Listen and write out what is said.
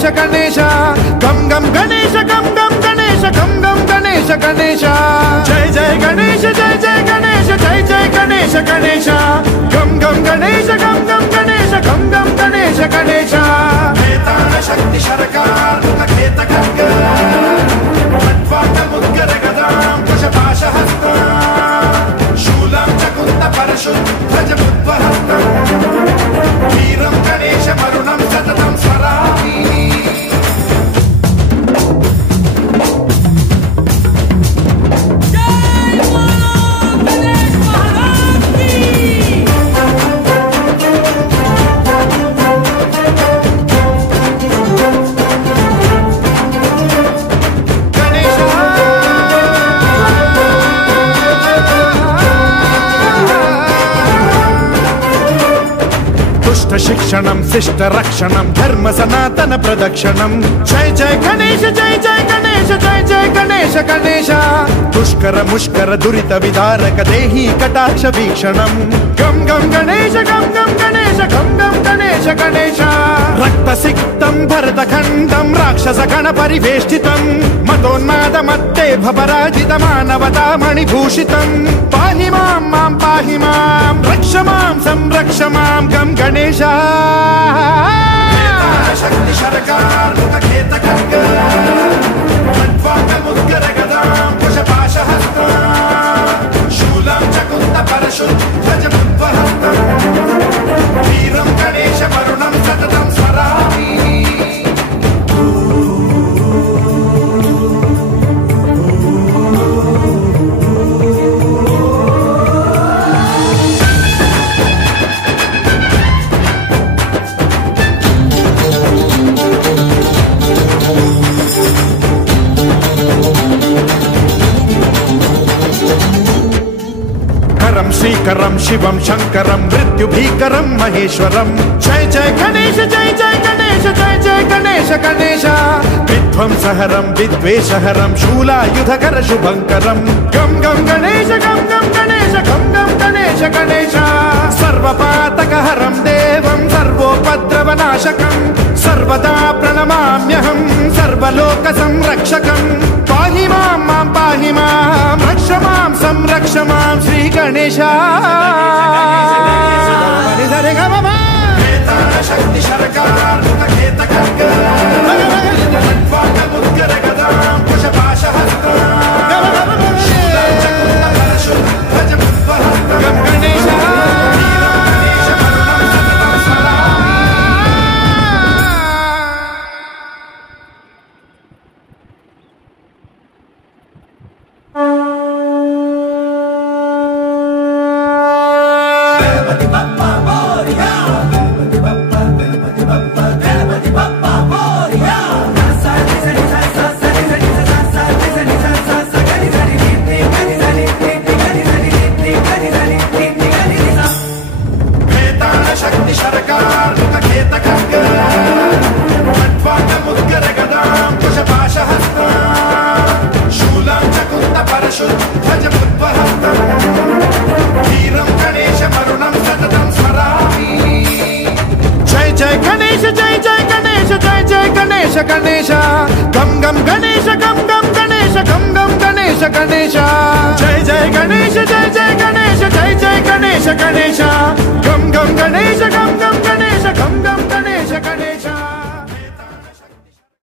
गणेश गणेश गम गम गणेश गम गम गणेश गम गम गणेश गणेश जय जय गणेश जय जय गणेश जय जय गणेश गणेश गम गम गणेश गम गम गणेश गम गम गणेश गणेश वेताल शक्ति शरकार खेत खड्ग मुद्गर गदां कुशपाशहस्ता शूलं च कुन्द परशुध्वज बुद्वहस्तं वीरं गणेश मरुणं सततं स्मरामि शिक्षणं शिष्ट रक्षणं धर्म सनातन प्रदक्षिणं जय जय गणेश जय जय गणेश जय जय गणेश गणेश दुष्कर मुष्कर दुरित विदारक देहि कटाक्ष वीक्षणं गम गम गणेश गम गम गणेश गम गम गणेश गणेश रक्तसिक्तं भरतखण्डं राक्षस गण परिवेष्टितं मतोन्माद मत्ते भपराजित मानवता मणिभूषितं पाहि मां मां पाहि मां रक्ष मां संरक्ष मां गम गणेश शक्ति शरकार खेत खड्ग मुद्गर गदां कुशपाशहस्ता शूलं च कुन्द परशुध्वज बुद्वहस्तं वीरं गणेश मरुणं सततं स्मरामि श्रीकरं शिवं शंकरं मृत्युभीकरं महेश्वरं जय जय गणेश जय जय गणेश जय जय गणेश गणेश विध्वंसहरं विद्वेषहरं शूलायुधकर शुभंकरं गम गम गणेश गम गम गणेश गम गम गणेश गणेश सर्वपातकहरं देवं सर्वोपद्रवनाशकं सर्वदा प्रणमाम्यहं सर्वलोकसंरक्षकं पाहि मां मां पाहि मां रक्ष मां संरक्ष मां श्री गणेश शक्ति शरकार खेत खड्ग मुद्गर गदां कुशपाशहस्ता शूलं च कुन्द परशुध्वज बुद्वहस्तं गणेश गणेश गम गम गणेश गम गम गणेश गम गम गणेश गणेश जय जय गणेश जय जय गणेश जय जय गणेश गणेश